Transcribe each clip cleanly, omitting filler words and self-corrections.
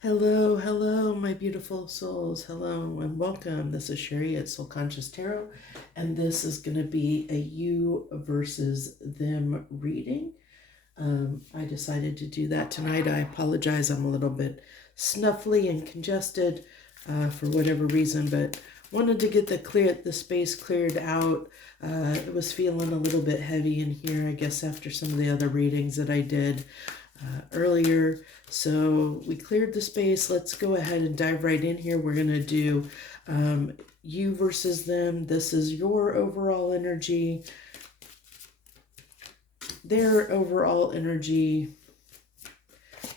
Hello, hello, my beautiful souls. Hello and welcome. This is Sherry at Soul Conscious Tarot, and this is going to be a you versus them reading. I decided to do that tonight. I apologize. I'm a little bit snuffly and congested for whatever reason, but wanted to get the space cleared out. It was feeling a little bit heavy in here, I guess, after some of the other readings that I did earlier. So we cleared the space. Let's go ahead and dive right in here. We're going to do you versus them. This is your overall energy, their overall energy,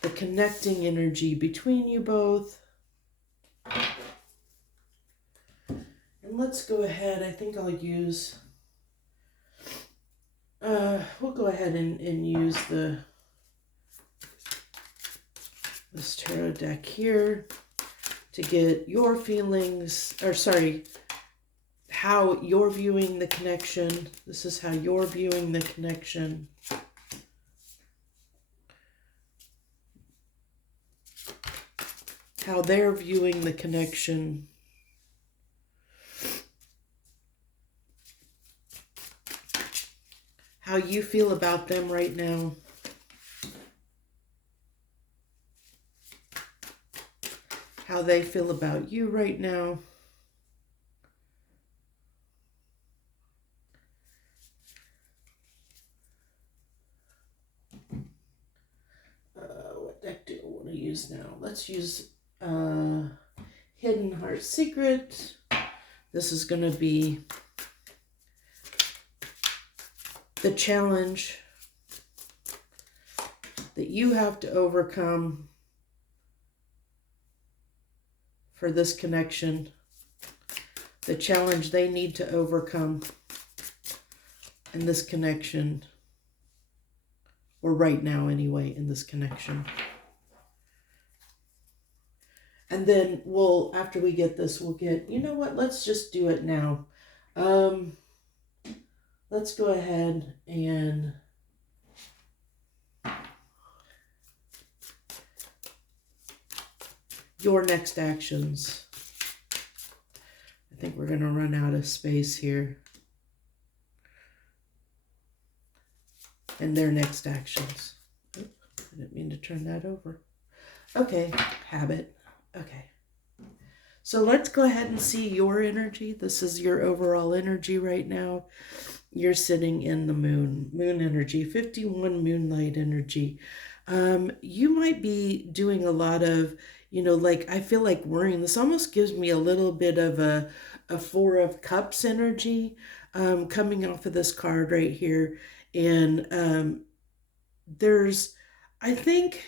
the connecting energy between you both. And let's go ahead. I think I'll use, we'll go ahead and use this tarot deck here to get your feelings, or sorry, how you're viewing the connection. This is how you're viewing the connection. How they're viewing the connection. How you feel about them right now. How they feel about you right now. What deck do I want to use now? Let's use Hidden Heart Secret. This is going to be the challenge that you have to overcome for this connection. The challenge they need to overcome in this connection, or right now anyway, in this connection. And then we'll, after we get this, we'll get, you know what, let's just do it now. Let's go ahead and your next actions. I think we're going to run out of space here. And their next actions. Oop, I didn't mean to turn that over. Okay, habit. Okay. So let's go ahead and see your energy. This is your overall energy right now. You're sitting in the moon energy, 51 moonlight energy. You might be doing a lot of, like, I feel like worrying. This almost gives me a little bit of a Four of Cups energy coming off of this card right here. And there's, I think,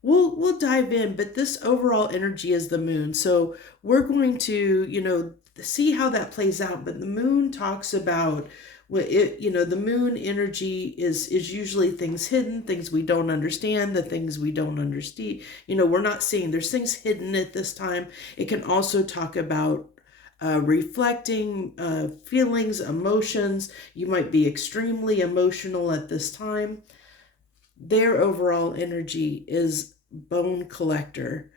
we'll dive in, but this overall energy is the moon. So we're going to, see how that plays out. But the moon talks about the moon energy is usually things hidden, things we don't understand, the things we don't understand. We're not seeing. There's things hidden at this time. It can also talk about reflecting feelings, emotions. You might be extremely emotional at this time. Their overall energy is bone collector.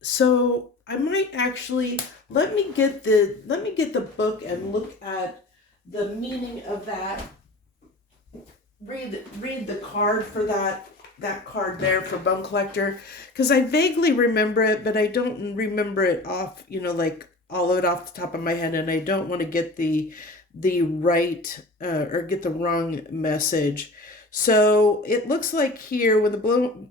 So I might actually let me get the book and look at the meaning of that. Read the card for that card there for bone collector, because I vaguely remember it, but I don't remember it off, like all of it off the top of my head, and I don't want to get the right or get the wrong message. So it looks like here when the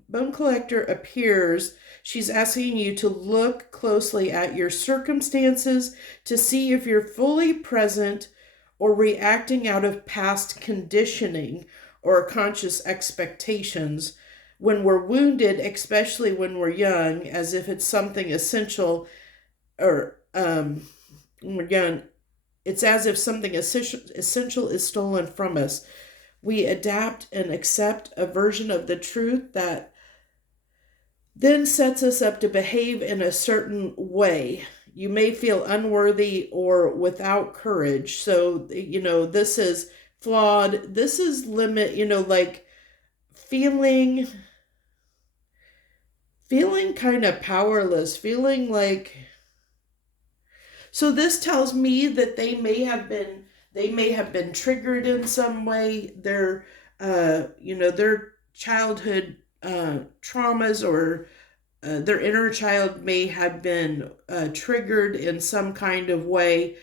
bone collector appears, she's asking you to look closely at your circumstances to see if you're fully present or reacting out of past conditioning or conscious expectations. When we're wounded, especially when we're young, as if it's something essential, or when we're young, it's as if something essential is stolen from us. We adapt and accept a version of the truth that then sets us up to behave in a certain way. You may feel unworthy or without courage. So, this is flawed. This is limit, like feeling feeling kind of powerless, feeling like, so this tells me that they may have been triggered in some way. Their childhood traumas, or their inner child may have been triggered in some kind of way,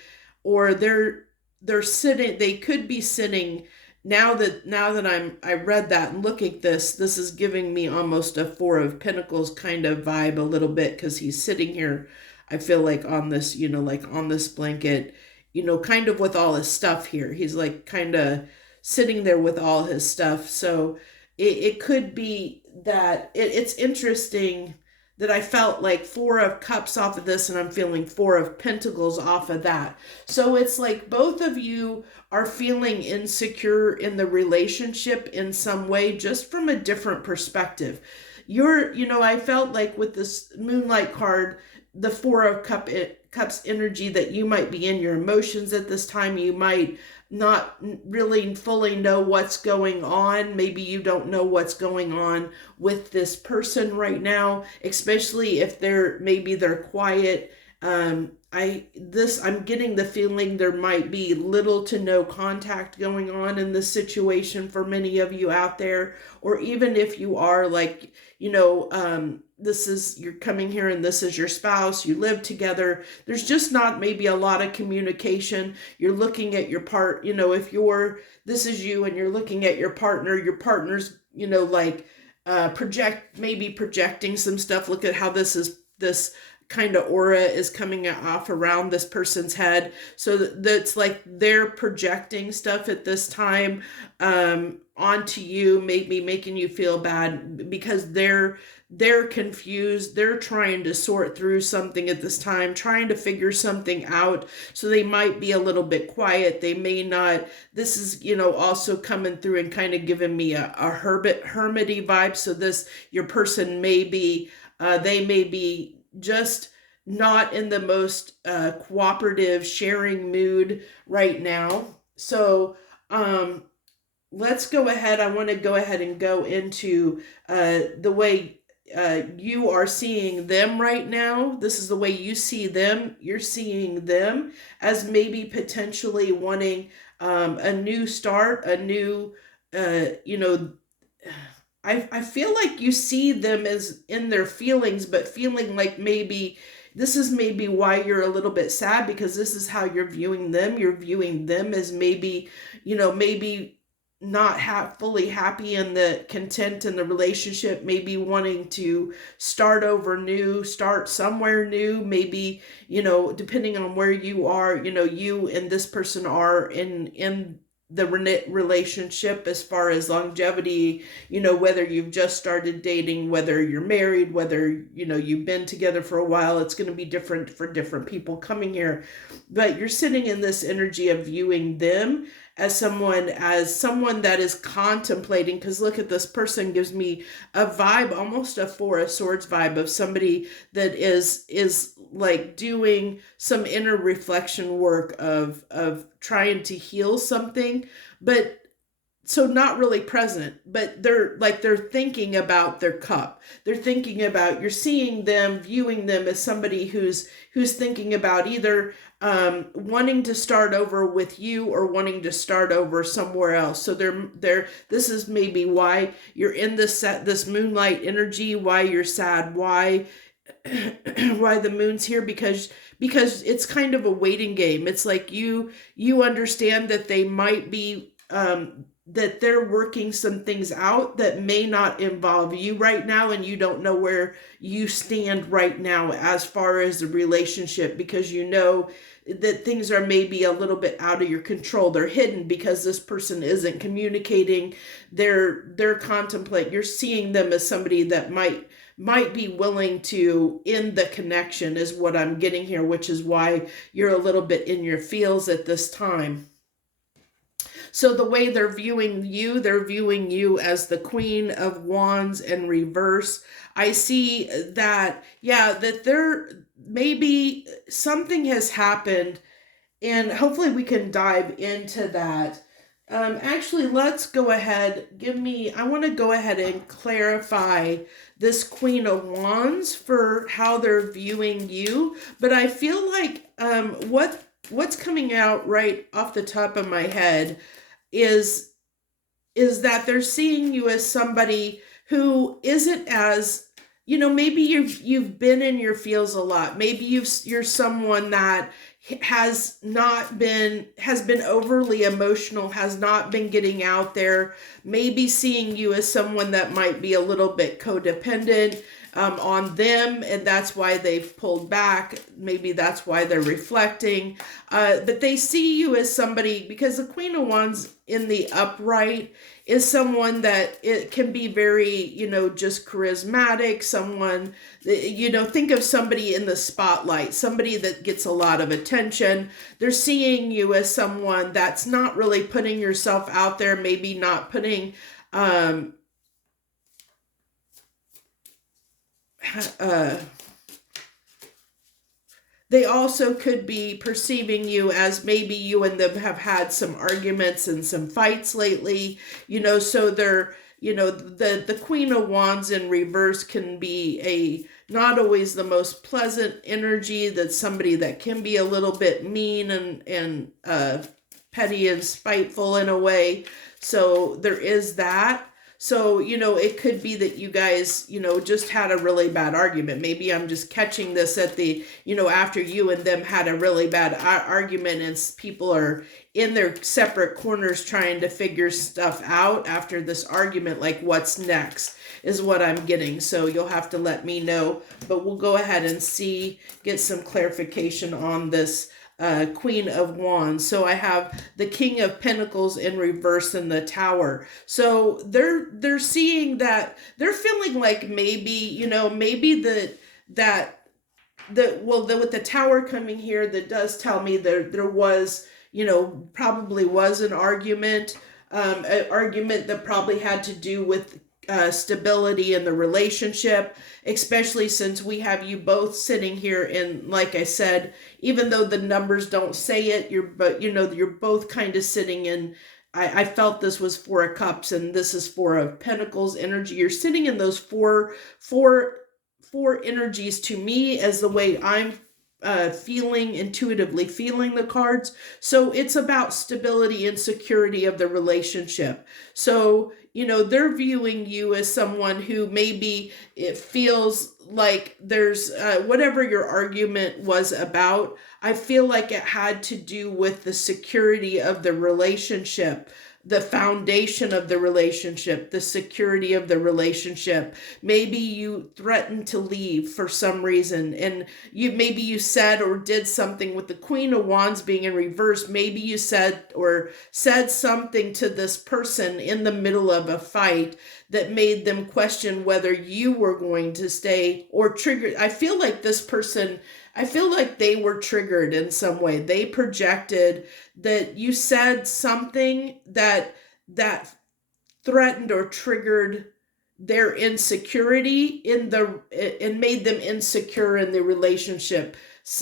or they could be sitting. Now that I read that and look at this is giving me almost a Four of Pentacles kind of vibe a little bit, because he's sitting here, I feel like, on this, like on this blanket, kind of with all his stuff here. He's like kind of sitting there with all his stuff. So it could be that it's interesting that I felt like Four of Cups off of this, and I'm feeling Four of Pentacles off of that. So it's like both of you are feeling insecure in the relationship in some way, just from a different perspective. I felt like with this Moonlight card, the Four of Cups energy, that you might be in your emotions at this time. You might not really fully know what's going on. Maybe you don't know what's going on with this person right now, especially if they're quiet. I'm getting the feeling there might be little to no contact going on in this situation for many of you out there. Or even if you are like, you're coming here and this is your spouse, you live together, there's just not maybe a lot of communication. You're looking at if this is you and you're looking at your partner's, projecting some stuff. Look at how this kind of aura is coming off around this person's head. So that's like they're projecting stuff at this time onto you, maybe making you feel bad because they're confused. They're trying to sort through something at this time, trying to figure something out. So they might be a little bit quiet. They may not. This is, also coming through and kind of giving me a hermity vibe. So your person may be, they may be just not in the most cooperative sharing mood right now. So let's go ahead. I want to go ahead and go into the way you are seeing them right now. This is the way you see them. You're seeing them as maybe potentially wanting a new start, a new, I feel like you see them as in their feelings, but feeling like maybe this is maybe why you're a little bit sad, because this is how you're viewing them. You're viewing them as maybe, maybe not fully happy in the content in the relationship, maybe wanting to start over new, start somewhere new, maybe, depending on where you are, you and this person are in the relationship as far as longevity, whether you've just started dating, whether you're married, whether, you've been together for a while. It's going to be different for different people coming here. But you're sitting in this energy of viewing them as someone that is contemplating, because look at this person gives me a vibe, almost a Four of Swords vibe of somebody that is like doing some inner reflection work of trying to heal something, but so not really present, but they're thinking about their cup. They're thinking about, you're seeing them, viewing them as somebody who's thinking about either wanting to start over with you or wanting to start over somewhere else. So this is maybe why you're in this moonlight energy, why you're sad, why the moon's here, because it's kind of a waiting game. It's like you understand that they might be that they're working some things out that may not involve you right now, and you don't know where you stand right now as far as the relationship, because that things are maybe a little bit out of your control. They're hidden because this person isn't communicating. They're contemplating. You're seeing them as somebody that might be willing to end the connection, is what I'm getting here, which is why you're a little bit in your feels at this time. So the way they're viewing you as the Queen of Wands in reverse. I see that, that there maybe something has happened, and hopefully we can dive into that. Actually, let's go ahead. I want to go ahead and clarify this Queen of Wands for how they're viewing you. But I feel like what's coming out right off the top of my head is that they're seeing you as somebody who isn't as, maybe you've been in your feels a lot. Maybe you're someone that has been overly emotional, has not been getting out there, maybe seeing you as someone that might be a little bit codependent on them, and that's why they've pulled back. Maybe that's why they're reflecting. But they see you as somebody, because the Queen of Wands in the upright is someone that it can be very, just charismatic, someone, think of somebody in the spotlight, somebody that gets a lot of attention. They're seeing you as someone that's not really putting yourself out there, maybe not putting, they also could be perceiving you as maybe you and them have had some arguments and some fights lately, so they're, the Queen of Wands in reverse can be not always the most pleasant energy. That's somebody that can be a little bit mean and petty and spiteful in a way. So there is that. So, it could be that you guys, just had a really bad argument. Maybe I'm just catching this at the, after you and them had a really bad argument, and people are in their separate corners trying to figure stuff out after this argument, like what's next is what I'm getting. So you'll have to let me know, but we'll go ahead and get some clarification on this Queen of Wands. So I have the King of Pentacles in reverse in the Tower. So they're seeing that, they're feeling like maybe, maybe with the Tower coming here, that does tell me there was, probably was an argument that probably had to do with stability in the relationship, especially since we have you both sitting here in, like I said, even though the numbers don't say it, you're both kind of sitting in, I felt this was Four of Cups and this is Four of Pentacles energy. You're sitting in those four energies to me, as the way I'm intuitively feeling the cards. So it's about stability and security of the relationship. So, they're viewing you as someone who maybe it feels like there's whatever your argument was about, I feel like it had to do with the security of the relationship, the foundation of the relationship, the security of the relationship. Maybe you threatened to leave for some reason, and maybe you said or did something with the Queen of Wands being in reverse. Maybe you said something to this person in the middle of a fight that made them question whether you were going to stay, or triggered. I feel like they were triggered in some way. They projected that you said something that threatened or triggered their insecurity and made them insecure in the relationship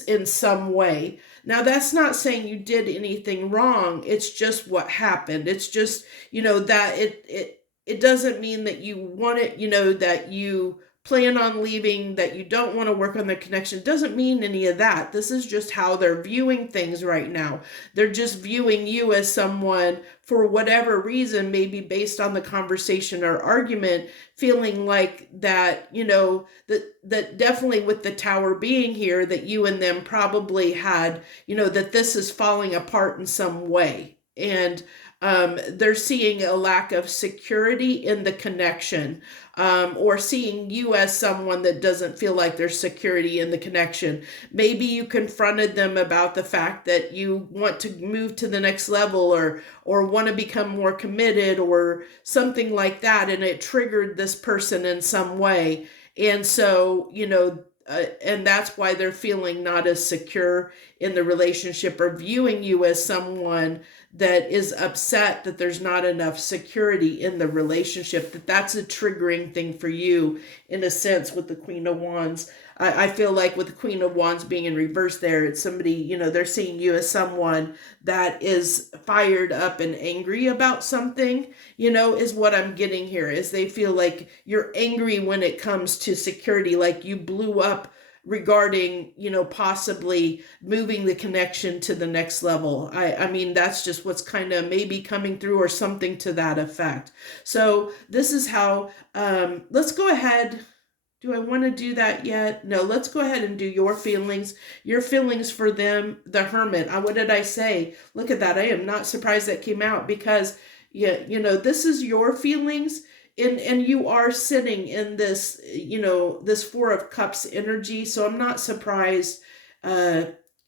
in some way. Now, that's not saying you did anything wrong. It's just what happened. It's just, that it doesn't mean that you want it, that you plan on leaving, that you don't want to work on the connection. It doesn't mean any of that. This is just how they're viewing things right now. They're just viewing you as someone, for whatever reason, maybe based on the conversation or argument, feeling like that, that definitely with the Tower being here, that you and them probably had, that this is falling apart in some way. And they're seeing a lack of security in the connection, or seeing you as someone that doesn't feel like there's security in the connection. Maybe you confronted them about the fact that you want to move to the next level, or want to become more committed, or something like that, and it triggered this person in some way. And so, and that's why they're feeling not as secure in the relationship, or viewing you as someone that is upset that there's not enough security in the relationship, that's a triggering thing for you in a sense with the Queen of Wands. I feel like with the Queen of Wands being in reverse there, it's somebody, they're seeing you as someone that is fired up and angry about something, is what I'm getting here, is they feel like you're angry when it comes to security, like you blew up regarding, possibly moving the connection to the next level. I mean, that's just what's kind of maybe coming through or something to that effect. So this is how, let's go ahead. Do I want to do that yet? No, let's go ahead and do your feelings for them, the Hermit. What did I say? Look at that. I am not surprised that came out because, this is your feelings. And you are sitting in this, this Four of Cups energy. So I'm not surprised.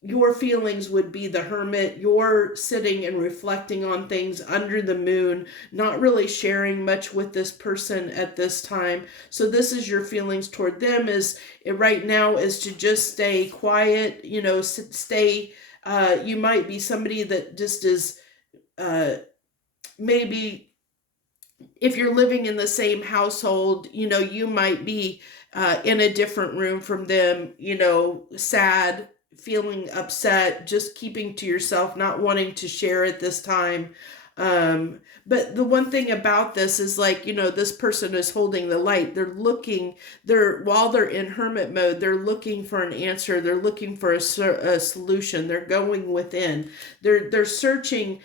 Your feelings would be the Hermit. You're sitting and reflecting on things under the moon, not really sharing much with this person at this time. So this is your feelings toward them, is right now is to just stay quiet, stay, you might be somebody that just is, maybe if you're living in the same household, you might be in a different room from them, sad, feeling upset, just keeping to yourself, not wanting to share at this time. But the one thing about this is like, this person is holding the light. While they're in hermit mode, they're looking for an answer. They're looking for a solution. They're going within. They're searching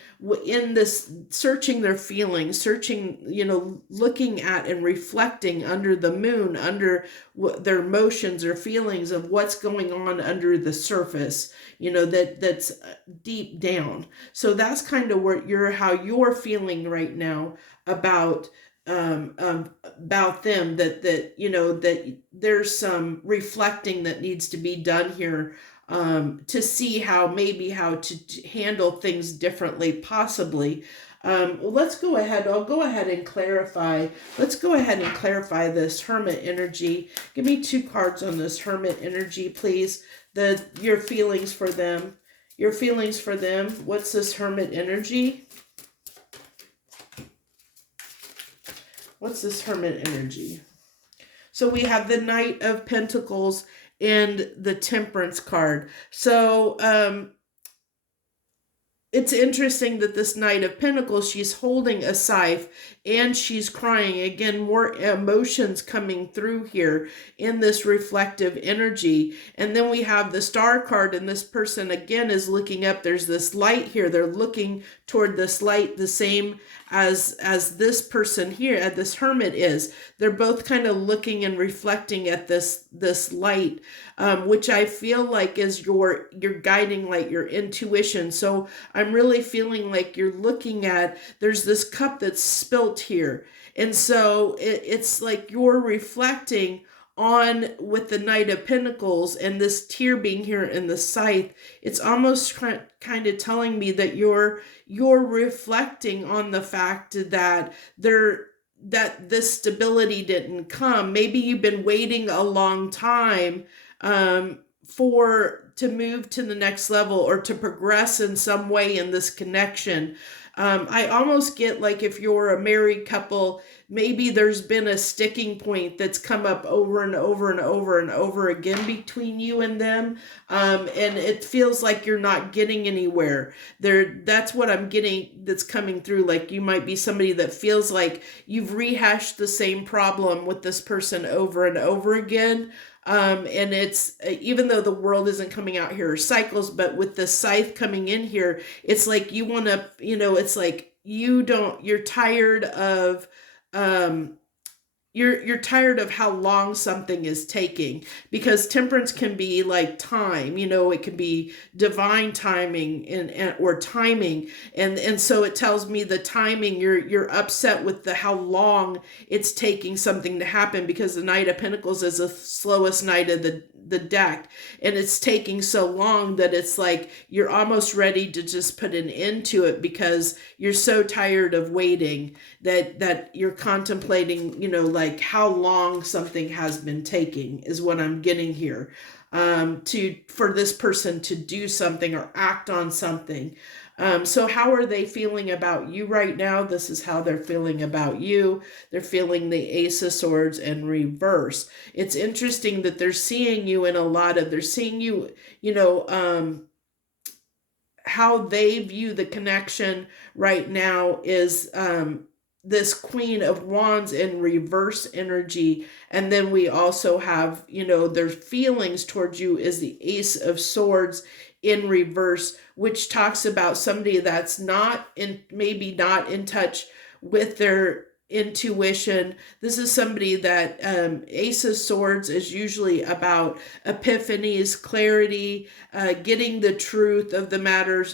searching their feelings, searching, looking at and reflecting under the moon, under their emotions or feelings of what's going on under the surface, that's deep down. So that's kind of how you're feeling right now about them, that there's some reflecting that needs to be done here, to see how to handle things differently, possibly. Let's go ahead. I'll go ahead and clarify. Let's go ahead and clarify this Hermit energy. Give me 2 cards on this Hermit energy, please. Your feelings for them. Your feelings for them. What's this Hermit energy? What's this Hermit energy? So we have the Knight of Pentacles and the Temperance card. So, it's interesting that this Knight of Pentacles, she's holding a scythe and she's crying. Again, more emotions coming through here in this reflective energy. And then we have the Star card, and this person again is looking up. There's this light here. They're looking toward this light, the same as this person here, this Hermit is. They're both kind of looking and reflecting at this light, which I feel like is your guiding light, your intuition. So I'm really feeling like you're looking at, there's this cup that's spilt here. And so it's like you're reflecting on with the Knight of Pentacles and this tear being here in the scythe. It's almost kind of telling me that you're reflecting on the fact that this stability didn't come. Maybe you've been waiting a long time to move to the next level or to progress in some way in this connection. I almost get like if you're a married couple, maybe there's been a sticking point that's come up over and over and over and over again between you and them. And it feels like you're not getting anywhere there. That's what I'm getting that's coming through. Like you might be somebody that feels like you've rehashed the same problem with this person over and over again. And it's, even though the world isn't coming out here or cycles, but with the scythe coming in here, it's like you want to, it's like you're tired of, you're tired of how long something is taking, because temperance can be like time, it can be divine timing or timing. And so it tells me the timing, you're upset with how long it's taking something to happen, because the Knight of Pentacles is the slowest knight of the deck, and it's taking so long that it's like you're almost ready to just put an end to it, because you're so tired of waiting that you're contemplating, like how long something has been taking is what I'm getting here. for this person to do something or act on something. So how are they feeling about you right now? This is how they're feeling about you. They're feeling the Ace of Swords in reverse. It's interesting that they're seeing you in they're seeing you, how they view the connection right now is this Queen of Wands in reverse energy. And then we also have, their feelings towards you is the Ace of Swords in reverse, which talks about somebody that's maybe not in touch with their intuition. This is somebody that Ace of Swords is usually about epiphanies, clarity, getting the truth of the matters,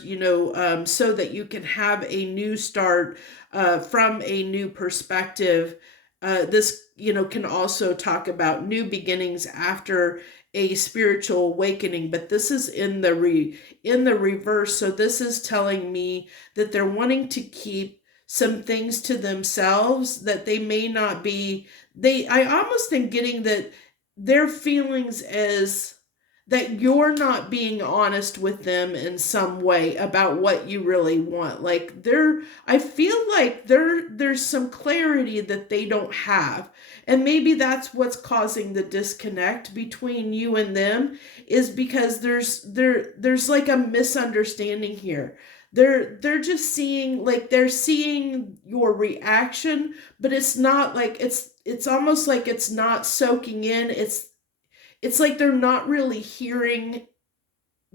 so that you can have a new start from a new perspective. This, can also talk about new beginnings after a spiritual awakening, but this is in the reverse. So this is telling me that they're wanting to keep some things to themselves, that they may not be, I almost am getting that their feelings is that you're not being honest with them in some way about what you really want. Like I feel like there's some clarity that they don't have. And maybe that's what's causing the disconnect between you and them, is because there's like a misunderstanding here. They're just seeing, like, they're seeing your reaction, but it's not like it's almost like it's not soaking in. It's like they're not really hearing,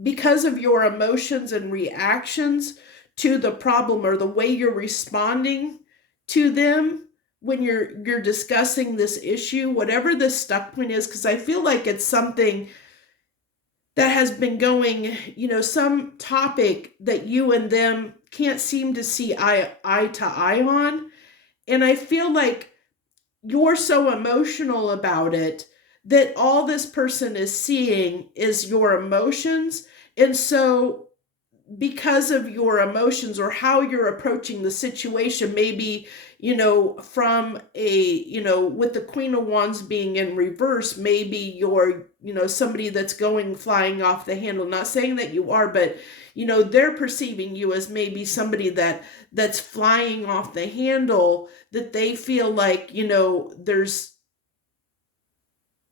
because of your emotions and reactions to the problem, or the way you're responding to them when you're discussing this issue, whatever the stuck point is, because I feel like it's something that has been going, some topic that you and them can't seem to see eye to eye on. And I feel like you're so emotional about it that all this person is seeing is your emotions. And so because of your emotions or how you're approaching the situation, maybe, from with the Queen of Wands being in reverse, maybe you're, somebody that's flying off the handle. Not saying that you are, but, they're perceiving you as maybe somebody that's flying off the handle, that they feel like,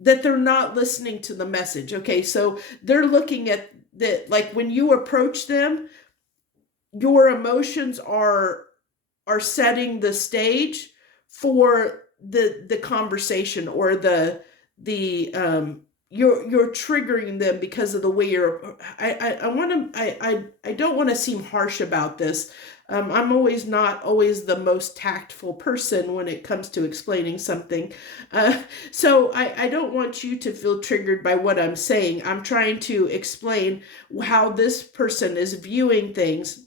that they're not listening to the message. Okay, so they're looking at that, like, when you approach them, your emotions are setting the stage for the conversation, or you're triggering them because of the way I don't want to seem harsh about this. I'm not always the most tactful person when it comes to explaining something. So I don't want you to feel triggered by what I'm saying. I'm trying to explain how this person is viewing things,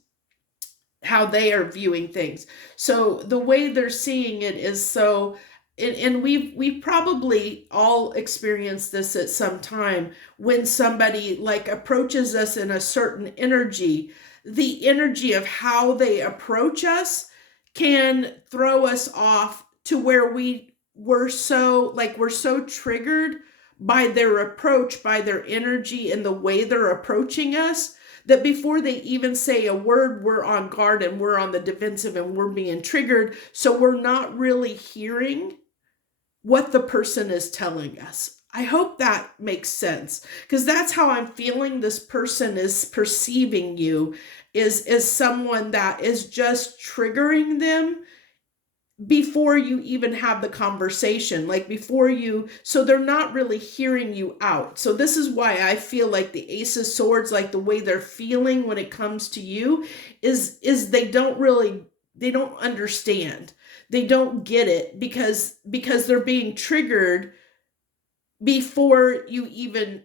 how they are viewing things. So the way they're seeing it is so, and we've probably all experienced this at some time, when somebody like approaches us in a certain energy, the energy of how they approach us can throw us off to where we're so triggered by their approach, by their energy and the way they're approaching us, that before they even say a word, we're on guard and we're on the defensive and we're being triggered. So we're not really hearing what the person is telling us. I hope that makes sense, because that's how I'm feeling this person is perceiving you, is someone that is just triggering them before you even have the conversation, so they're not really hearing you out. So this is why I feel like the Ace of Swords, like the way they're feeling when it comes to you, is they don't understand. They don't get it, because they're being triggered before you even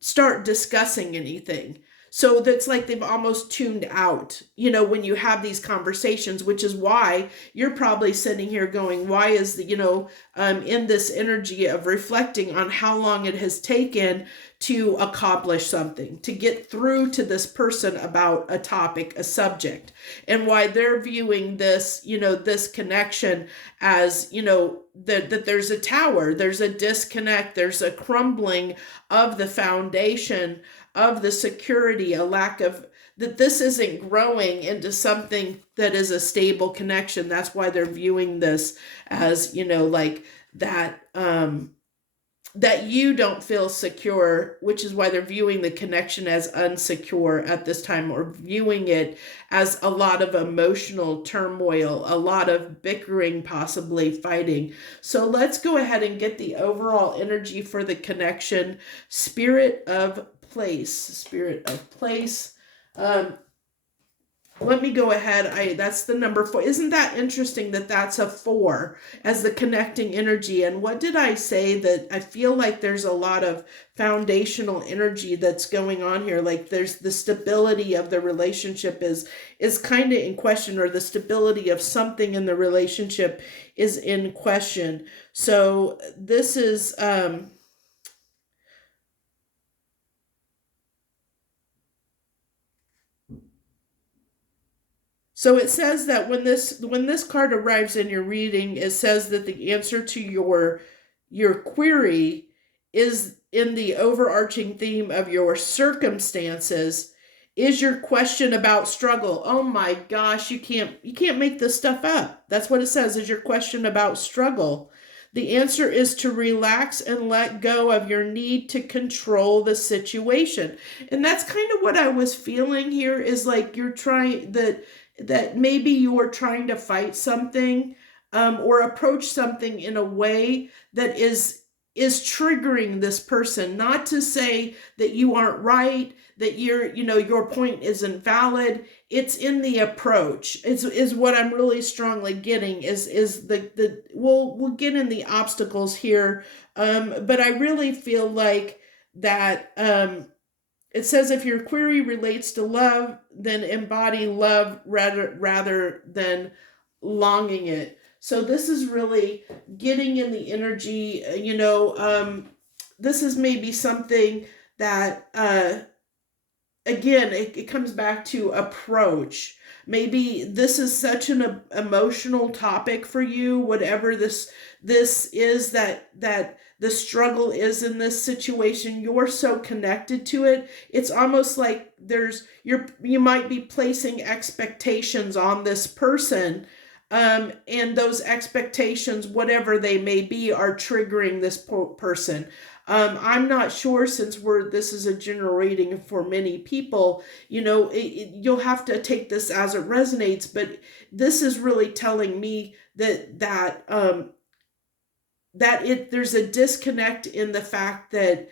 start discussing anything. So that's like they've almost tuned out, when you have these conversations, which is why you're probably sitting here going, why is in this energy of reflecting on how long it has taken to accomplish something, to get through to this person about a topic, a subject, and why they're viewing this, this connection as, that there's a tower, there's a disconnect, there's a crumbling of the foundation, of the security, a lack of, that this isn't growing into something that is a stable connection. That's why they're viewing this as, like that, that you don't feel secure, which is why they're viewing the connection as unsecure at this time, or viewing it as a lot of emotional turmoil, a lot of bickering, possibly fighting. So let's go ahead and get the overall energy for the connection. Spirit of place, spirit of place. Let me go ahead. That's the number 4. Isn't that interesting that that's a 4 as the connecting energy? And what did I say? That I feel like there's a lot of foundational energy that's going on here. Like there's the stability of the relationship is kind of in question, or the stability of something in the relationship is in question. So this is, so it says that when this card arrives in your reading, it says that the answer to your query is in the overarching theme of your circumstances. Is your question about struggle? Oh my gosh, you can't make this stuff up. That's what it says. Is your question about struggle? The answer is to relax and let go of your need to control the situation. And that's kind of what I was feeling here, is like you're trying that maybe you are trying to fight something, or approach something in a way that is triggering this person. Not to say that you aren't right, that your point isn't valid. It's in the approach. Is what I'm really strongly getting, is the we'll get in the obstacles here, but I really feel like that. It says if your query relates to love, then embody love rather than longing it. So this is really getting in the energy, this is maybe something that, again, it comes back to approach. Maybe this is such an emotional topic for you, whatever this is, that the struggle is in this situation. You're so connected to it. It's almost like you might be placing expectations on this person, and those expectations, whatever they may be, are triggering this person. I'm not sure, since this is a general reading for many people, you'll have to take this as it resonates, but this is really telling me that there's a disconnect in the fact that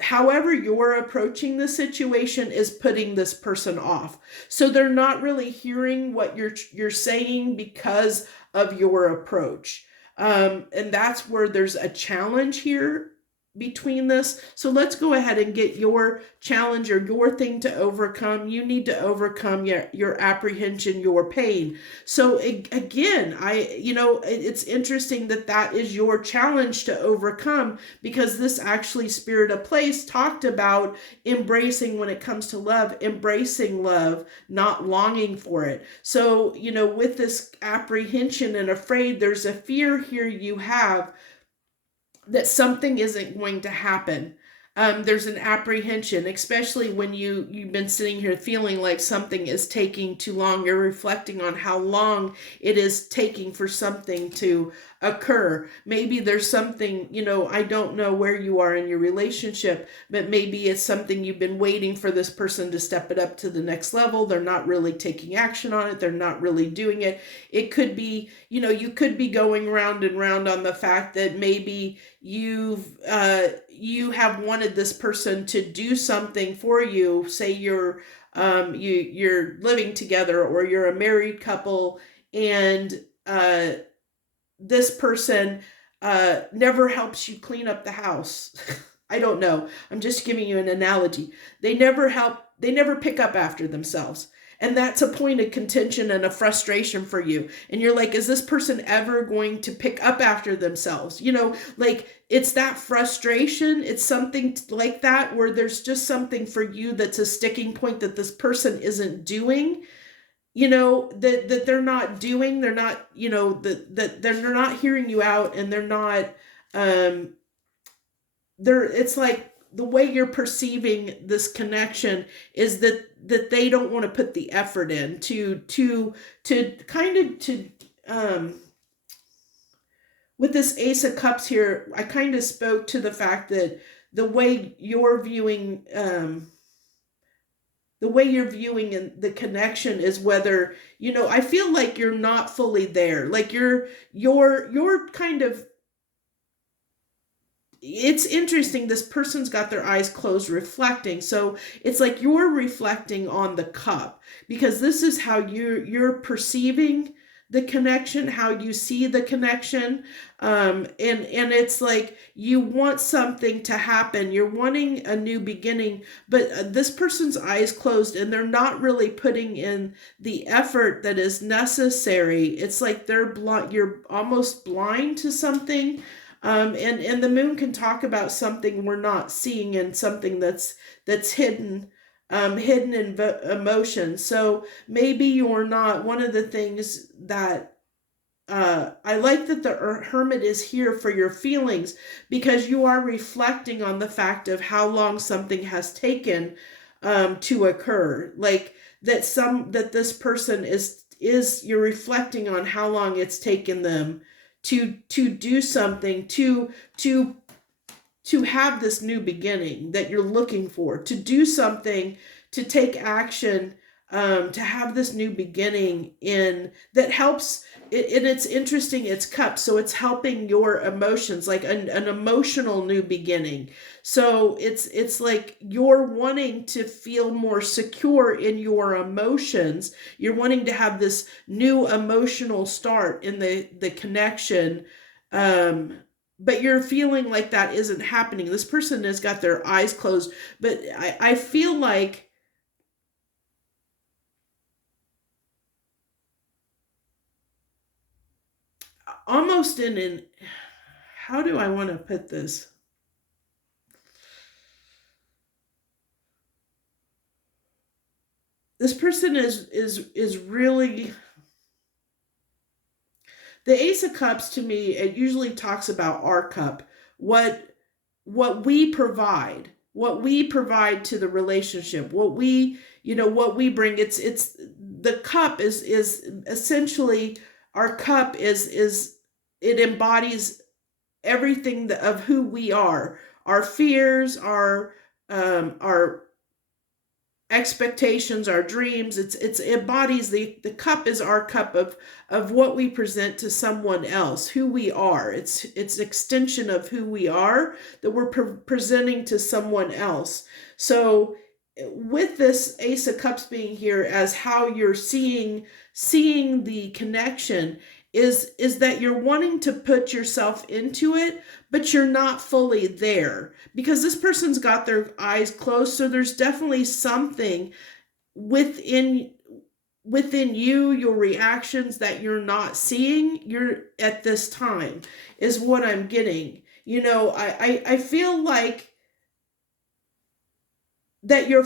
however you're approaching the situation is putting this person off. So they're not really hearing what you're saying because of your approach. And that's where there's a challenge here between this. So let's go ahead and get your challenge, or your thing to overcome. You need to overcome your apprehension, your pain. So again, it's interesting that is your challenge to overcome, because this actually, Spirit of Place talked about embracing, when it comes to love, embracing love, not longing for it. So, with this apprehension and afraid, there's a fear here you have that something isn't going to happen. There's an apprehension, especially when you've been sitting here feeling like something is taking too long. You're reflecting on how long it is taking for something to occur. Maybe there's something, I don't know where you are in your relationship, but maybe it's something you've been waiting for this person to step it up to the next level. They're not really taking action on it. They're not really doing it. It could be, you could be going round and round on the fact that maybe you have wanted this person to do something for you. Say you're living together, or you're a married couple, and this person never helps you clean up the house. I don't know. I'm just giving you an analogy. They never pick up after themselves. And that's a point of contention and a frustration for you. And you're like, is this person ever going to pick up after themselves? Like, it's that frustration. It's something like that, where there's just something for you that's a sticking point that this person isn't doing. that they're not doing, they're not, that they're not hearing you out, and they're not, it's like the way you're perceiving this connection is that they don't want to put the effort in to kind of to with this Ace of Cups here. I kind of spoke to the fact that the way you're viewing in the connection is whether, I feel like you're not fully there. Like you're kind of, it's interesting. This person's got their eyes closed reflecting. So it's like you're reflecting on the cup, because this is how you're perceiving the connection, how you see the connection. And it's like you want something to happen. You're wanting a new beginning, but this person's eyes closed and they're not really putting in the effort that is necessary. It's like they're blind. You're almost blind to something. And the moon can talk about something we're not seeing, and something that's hidden, hidden in emotion. So maybe you're not, one of the things that I like that the Hermit is here for your feelings, because you are reflecting on the fact of how long something has taken to occur. Like that this person is you're reflecting on how long it's taken them to do something, to have this new beginning that you're looking for, to do something, to take action, to have this new beginning in that helps. And it's interesting, it's cups, so it's helping your emotions, like an emotional new beginning. So it's like you're wanting to feel more secure in your emotions. You're wanting to have this new emotional start in the connection. But you're feeling like that isn't happening. This person has got their eyes closed, but I feel like almost in an, how do I want to put this? This person is really, the Ace of Cups to me, it usually talks about our cup, what we provide, to the relationship, what we bring. It's the cup is essentially, our cup is it embodies everything of who we are, our fears, our expectations, our dreams. It embodies, the cup is our cup of what we present to someone else, who we are. It's an extension of who we are that we're presenting to someone else. So with this Ace of Cups being here as how you're seeing the connection, is that you're wanting to put yourself into it, but you're not fully there, because this person's got their eyes closed. So there's definitely something within you, your reactions, that you're not seeing at this time, is what I'm getting. I feel like that you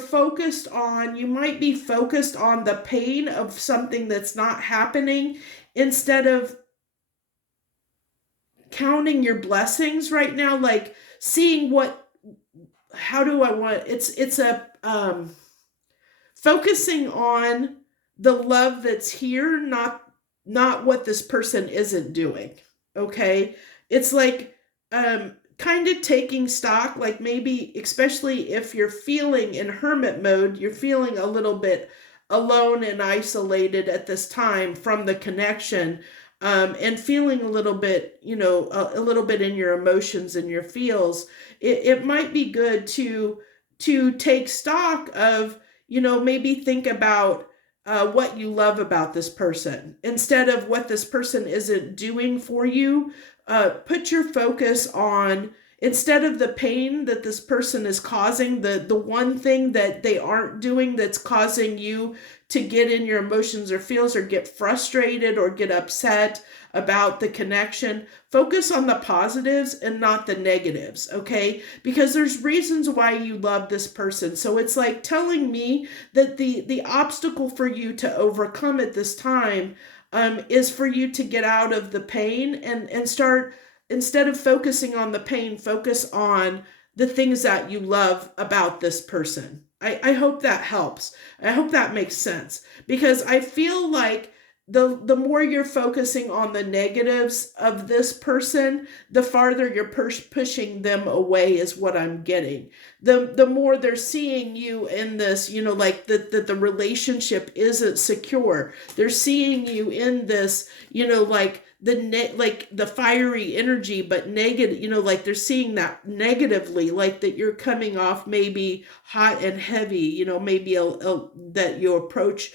might be focused on the pain of something that's not happening, instead of counting your blessings right now, like seeing it's a focusing on the love that's here, not what this person isn't doing. Okay. It's like kind of taking stock, like maybe, especially if you're feeling in hermit mode, you're feeling a little bit alone and isolated at this time from the connection, and feeling a little bit, a little bit in your emotions and your feels. It might be good to take stock of, maybe think about what you love about this person, instead of what this person isn't doing for you. Put your focus on, instead of the pain that this person is causing, the one thing that they aren't doing that's causing you to get in your emotions or feels, or get frustrated or get upset. about the connection, focus on the positives and not the negatives, okay? Because there's reasons why you love this person. So it's like telling me that the obstacle for you to overcome at this time is for you to get out of the pain and start, instead of focusing on the pain, focus on the things that you love about this person. I hope that helps. I hope that makes sense, because I feel like the more you're focusing on the negatives of this person, the farther you're pushing them away is what I'm getting. The more they're seeing you in this, like that the relationship isn't secure. They're seeing you in this, like like the fiery energy, but negative, like they're seeing that negatively, like that you're coming off maybe hot and heavy, maybe that you approach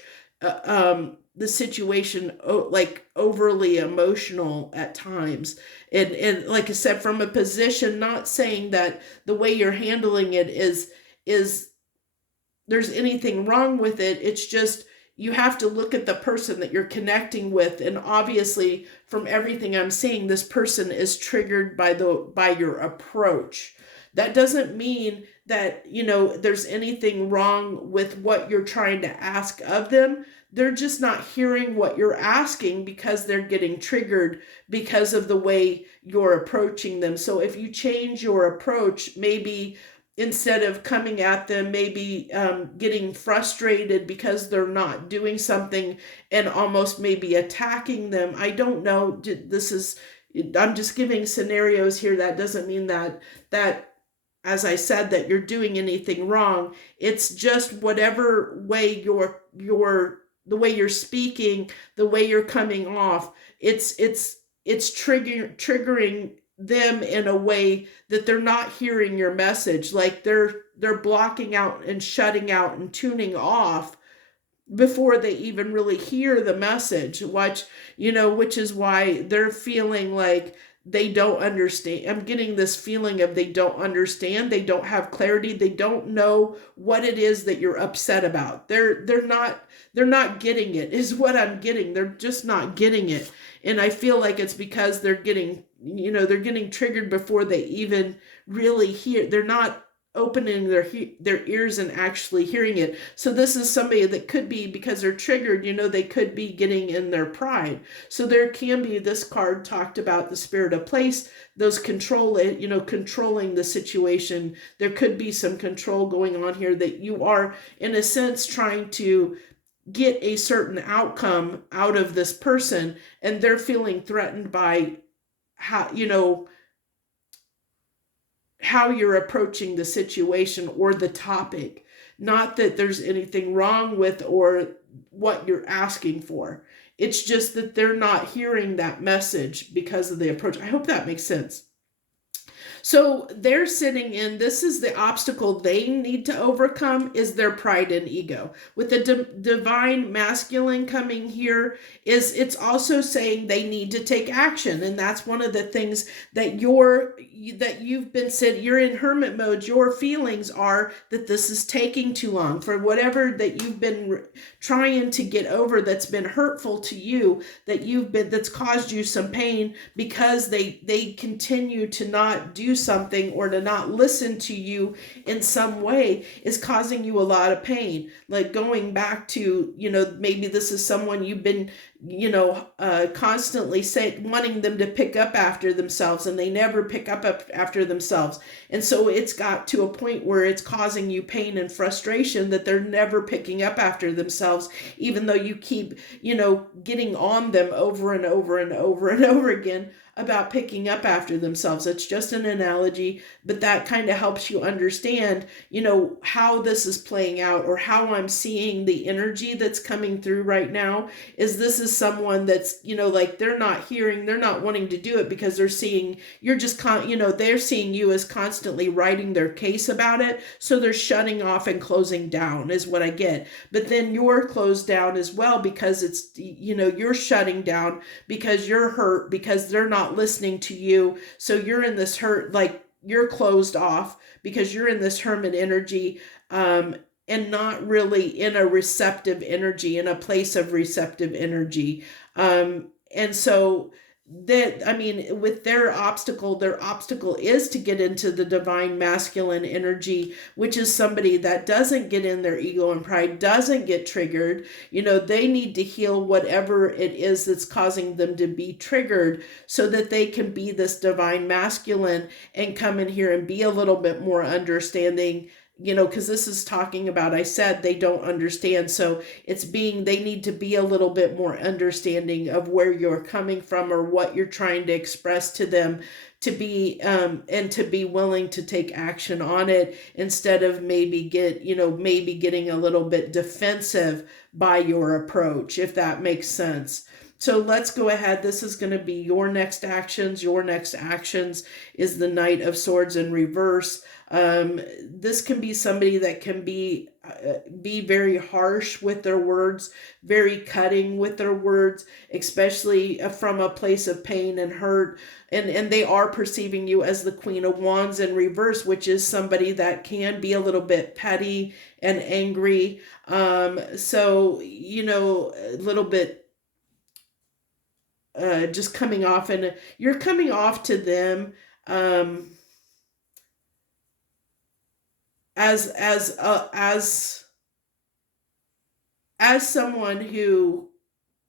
the situation like overly emotional at times. And like I said, from a position, not saying that the way you're handling it is there's anything wrong with it. It's just you have to look at the person that you're connecting with, and obviously from everything I'm seeing, this person is triggered by your approach. That doesn't mean that there's anything wrong with what you're trying to ask of them. They're just not hearing what you're asking because they're getting triggered because of the way you're approaching them. So if you change your approach, maybe instead of coming at them, maybe getting frustrated because they're not doing something and almost maybe attacking them. I don't know. I'm just giving scenarios here. That doesn't mean that as I said, that you're doing anything wrong. It's just whatever way the way you're speaking, the way you're coming off, it's triggering them in a way that they're not hearing your message. Like they're blocking out and shutting out and tuning off before they even really hear the message, which is why they're feeling like they don't understand. I'm getting this feeling of they don't understand, they don't have clarity, they don't know what it is that you're upset about. They're not getting it, is what I'm getting. They're just not getting it. And I feel like it's because they're getting triggered before they even really hear. They're not opening their ears and actually hearing it. So this is somebody that could be, because they're triggered, they could be getting in their pride. So there can be, this card talked about the spirit of place, those controlling the situation. There could be some control going on here, that you are in a sense trying to get a certain outcome out of this person, and they're feeling threatened by how you're approaching the situation or the topic. Not that there's anything wrong with or what you're asking for. It's just that they're not hearing that message because of the approach. I hope that makes sense. So they're sitting in, this is the obstacle they need to overcome, is their pride and ego. With the divine masculine coming here, it's also saying they need to take action. And that's one of the things that you've been said, you're in hermit mode. Your feelings are that this is taking too long for whatever that you've been trying to get over, that's been hurtful to you, that's caused you some pain, because they continue to not do something or to not listen to you in some way, is causing you a lot of pain. Like going back to, maybe this is someone you've been, constantly wanting them to pick up after themselves, and they never pick up after themselves. And so it's got to a point where it's causing you pain and frustration that they're never picking up after themselves, even though you keep, getting on them over and over and over and over again about picking up after themselves. It's just an analogy, but that kind of helps you understand, how this is playing out, or how I'm seeing the energy that's coming through right now. Is this is someone that's, like they're not wanting to do it because they're seeing you're just, they're seeing you as constantly writing their case about it. So they're shutting off and closing down is what I get. But then you're closed down as well, because it's, you're shutting down because you're hurt, because they're not listening to you. So you're in this hurt, like you're closed off because you're in this hermit energy, and not really in a receptive energy, in a place of receptive energy. And so that, I mean, with their obstacle is to get into the divine masculine energy, which is somebody that doesn't get in their ego and pride, doesn't get triggered. They need to heal whatever it is that's causing them to be triggered so that they can be this divine masculine and come in here and be a little bit more understanding. Because this is talking about, I said they don't understand. So they need to be a little bit more understanding of where you're coming from or what you're trying to express to them, to be, and to be willing to take action on it instead of maybe getting a little bit defensive by your approach, if that makes sense. So let's go ahead. This is going to be your next actions. Your next actions is the Knight of Swords in reverse. This can be somebody that can be very harsh with their words, very cutting with their words, especially from a place of pain and hurt. And they are perceiving you as the Queen of Wands in reverse, which is somebody that can be a little bit petty and angry. So, a little bit just coming off, and you're coming off to them as someone who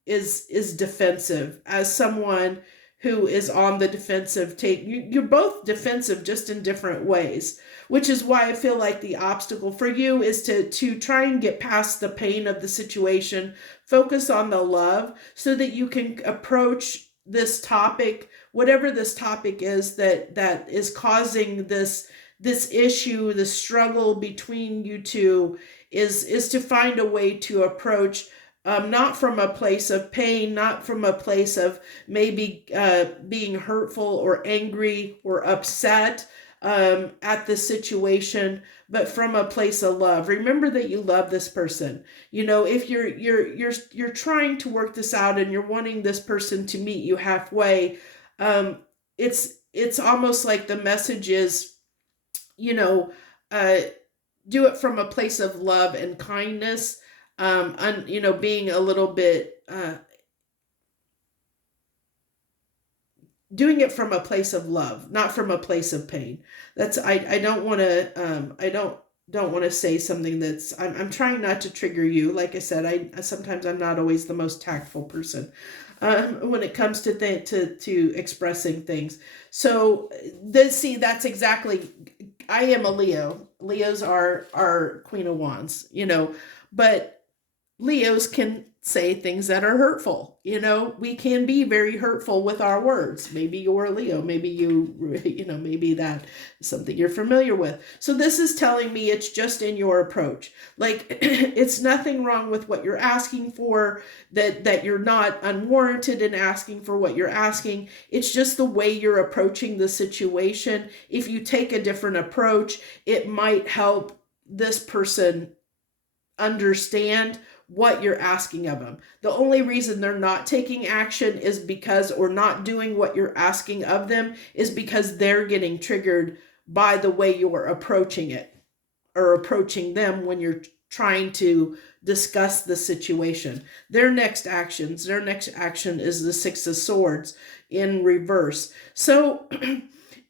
is defensive, as someone who is on the defensive. You're both defensive, just in different ways, which is why I feel like the obstacle for you is to try and get past the pain of the situation, focus on the love, so that you can approach this topic, whatever this topic is that is causing this issue, the struggle between you two, is to find a way to approach, not from a place of pain, not from a place of maybe being hurtful or angry or upset at the situation, but from a place of love. Remember that you love this person. If you're trying to work this out and you're wanting this person to meet you halfway, it's almost like the message is, do it from a place of love and kindness, being a little bit, doing it from a place of love, not from a place of pain. I don't want to say something that's, I'm trying not to trigger you. Like I said, sometimes I'm not always the most tactful person when it comes to expressing things. So that's exactly, I am a Leo. Leos are Queen of Wands, but Leos can say things that are hurtful. We can be very hurtful with our words. Maybe you're a Leo. Maybe maybe that is something you're familiar with. So this is telling me it's just in your approach. Like, it's nothing wrong with what you're asking for, that you're not unwarranted in asking for what you're asking. It's just the way you're approaching the situation. If you take a different approach, it might help this person understand what you're asking of them. The only reason they're not taking action is because, or not doing what you're asking of them, is because they're getting triggered by the way you're approaching it, or approaching them when you're trying to discuss the situation. Their next action is the Six of Swords in reverse. So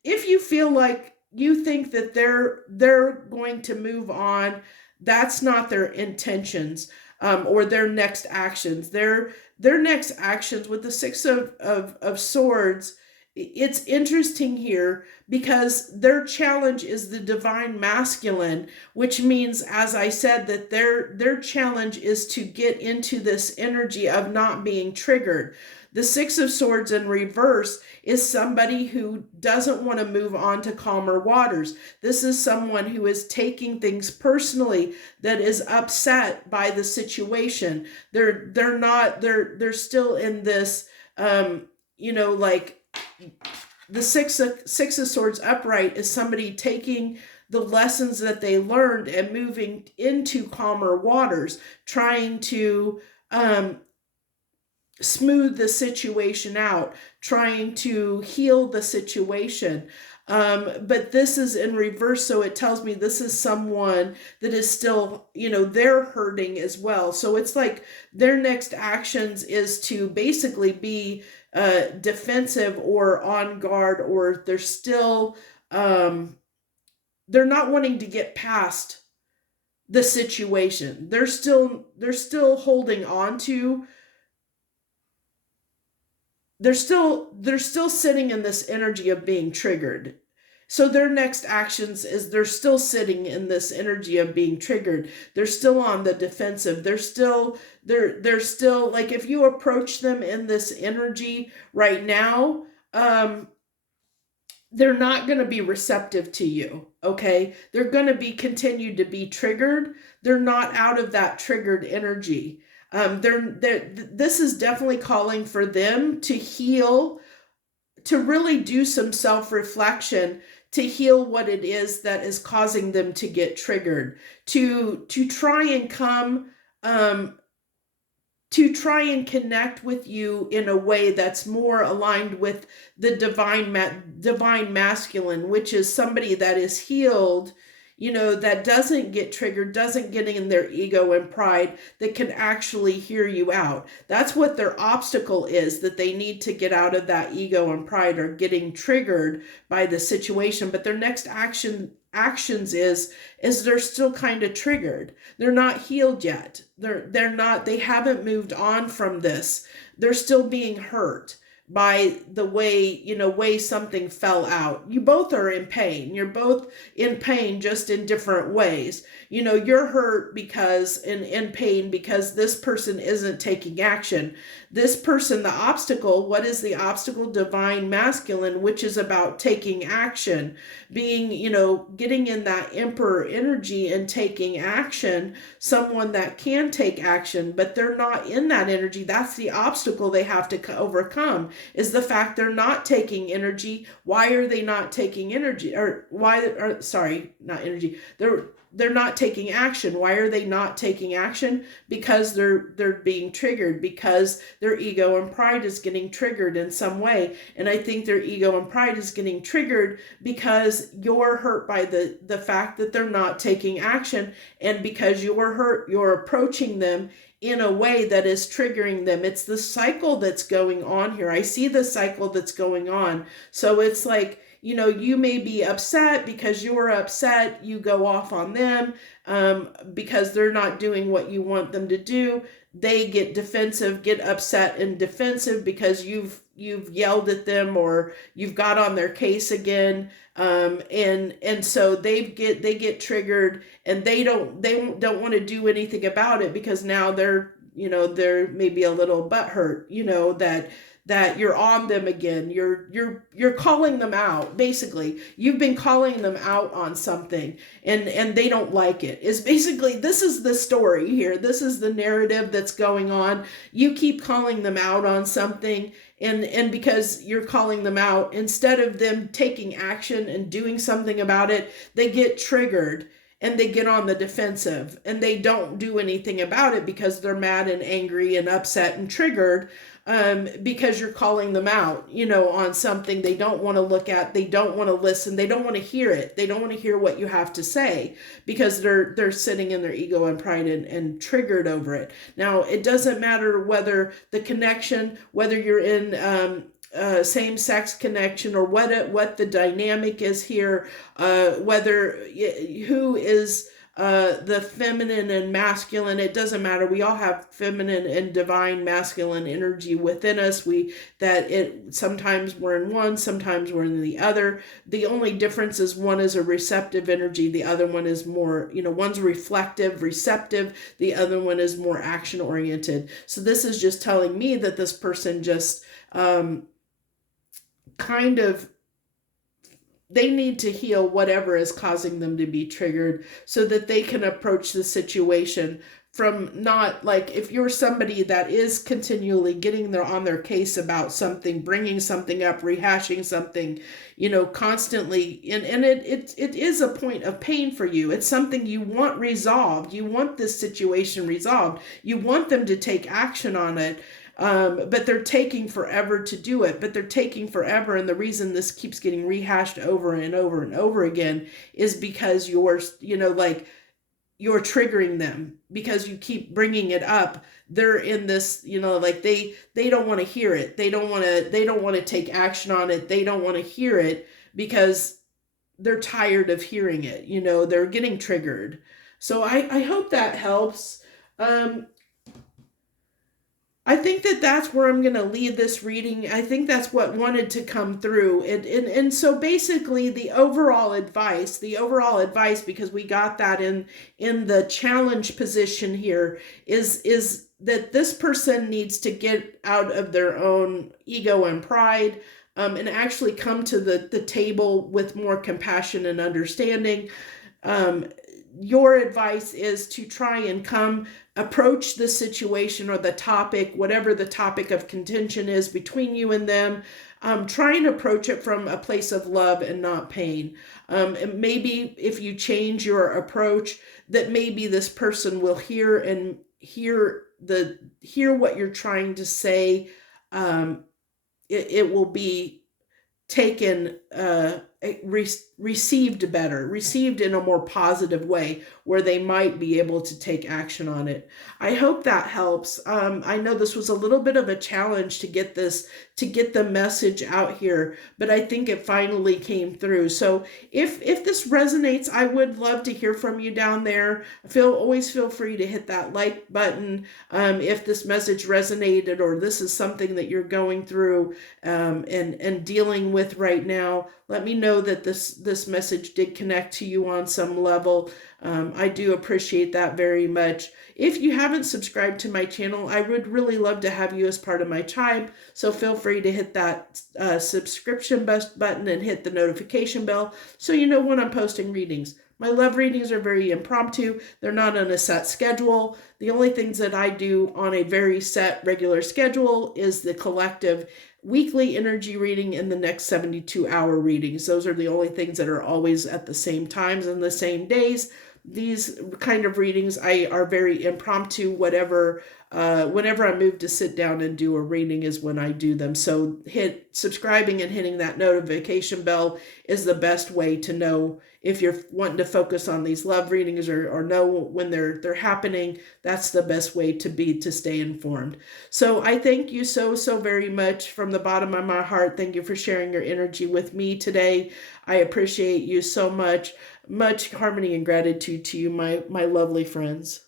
if you feel like you think that they're going to move on, that's not their intentions. Or their next actions. Their next actions with the Six of Swords, it's interesting here because their challenge is the divine masculine, which means, as I said, that their challenge is to get into this energy of not being triggered. The Six of Swords in reverse is somebody who doesn't want to move on to calmer waters. This is someone who is taking things personally, that is upset by the situation. They're still in this, like the Six of Swords upright is somebody taking the lessons that they learned and moving into calmer waters, trying to smooth the situation out, trying to heal the situation. But this is in reverse, so it tells me this is someone that is still, they're hurting as well. So it's like their next actions is to basically be defensive or on guard, or they're still, they're not wanting to get past the situation. They're still holding on to, they're still sitting in this energy of being triggered. So their next actions is they're still sitting in this energy of being triggered. They're still on the defensive. They're still like, if you approach them in this energy right now, they're not going to be receptive to you. Okay, they're going to be continued to be triggered. They're not out of that triggered energy. This is definitely calling for them to heal, to really do some self-reflection, to heal what it is that is causing them to get triggered, to try and come, to try and connect with you in a way that's more aligned with the divine masculine, which is somebody that is healed, that doesn't get triggered, doesn't get in their ego and pride, that can actually hear you out. That's what their obstacle is, that they need to get out of that ego and pride, or getting triggered by the situation. But their next actions is they're still kind of triggered. They're not healed yet. They haven't moved on from this. They're still being hurt by the way something fell out. You both are in pain. You're both in pain, just in different ways. You're hurt because in pain because this person isn't taking action. This person, the obstacle, what is the obstacle? Divine masculine, which is about taking action, being, getting in that emperor energy and taking action, someone that can take action, but they're not in that energy. That's the obstacle they have to overcome, is the fact they're not taking energy. Why are they not taking energy? Not energy. They're not taking action. Why are they not taking action? Because they're being triggered, because their ego and pride is getting triggered in some way. And I think their ego and pride is getting triggered because you're hurt by the fact that they're not taking action, and because you're hurt, you're approaching them in a way that is triggering them. It's the cycle that's going on here. I see the cycle that's going on. So it's like, you may be upset. Because you're upset, you go off on them, because they're not doing what you want them to do. They get defensive, get upset and defensive because you've yelled at them, or you've got on their case again, and so they get triggered, and they don't want to do anything about it, because now they're maybe a little butthurt, that you're on them again. You're calling them out. Basically, you've been calling them out on something, and they don't like it. Is basically, this is the story here. This is the narrative that's going on. You keep calling them out on something, and because you're calling them out, instead of them taking action and doing something about it, they get triggered and they get on the defensive, and they don't do anything about it because they're mad and angry and upset and triggered, because you're calling them out, on something they don't want to look at, they don't want to listen, they don't want to hear it, they don't want to hear what you have to say, because they're sitting in their ego and pride and triggered over it. Now, it doesn't matter whether the connection, whether you're in same-sex connection, or what the dynamic is here, whether who is the feminine and masculine. It doesn't matter. We all have feminine and divine masculine energy within us. Sometimes we're in one, sometimes we're in the other. The only difference is one is a receptive energy, the other one is more, one's reflective, receptive, the other one is more action oriented. So this is just telling me that this person just kind of, they need to heal whatever is causing them to be triggered, so that they can approach the situation from, not like, if you're somebody that is continually getting on their case about something, bringing something up, rehashing something, constantly, and it is a point of pain for you. It's something you want resolved. You want this situation resolved. You want them to take action on it. but they're taking forever to do it. But they're taking forever, and the reason this keeps getting rehashed over and over and over again is because you're, like, you're triggering them because you keep bringing it up. They're in this, like they don't want to hear it. They don't want to take action on it. They don't want to hear it because they're tired of hearing it. They're getting triggered. So I hope that helps. I think that's where I'm going to lead this reading. I think that's what wanted to come through. And so basically the overall advice, because we got that in the challenge position here, is that this person needs to get out of their own ego and pride, and actually come to the table with more compassion and understanding. Your advice is to try and approach the situation or the topic, whatever the topic of contention is between you and them. Try and approach it from a place of love and not pain. And maybe if you change your approach, that maybe this person will hear what you're trying to say. It will be taken, received better, received in a more positive way, where they might be able to take action on it. I hope that helps. I know this was a little bit of a challenge to get the message out here, but I think it finally came through. So if this resonates, I would love to hear from you down there. Always feel free to hit that like button. If this message resonated, or this is something that you're going through and dealing with right now, let me know that this message did connect to you on some level. I do appreciate that very much. If you haven't subscribed to my channel, I would really love to have you as part of my tribe. So feel free to hit that subscription button and hit the notification bell so you know when I'm posting readings. My love readings are very impromptu. They're not on a set schedule. The only things that I do on a very set regular schedule is the collective weekly energy reading and the next 72-hour readings. Those are the only things that are always at the same times and the same days. These kind of readings are very impromptu. Whenever I move to sit down and do a reading is when I do them. So subscribing and hitting that notification bell is the best way to know if you're wanting to focus on these love readings or know when they're happening. That's the best way to stay informed. So I thank you so very much from the bottom of my heart. Thank you for sharing your energy with me today. I appreciate you so much. Much harmony and gratitude to you, my lovely friends.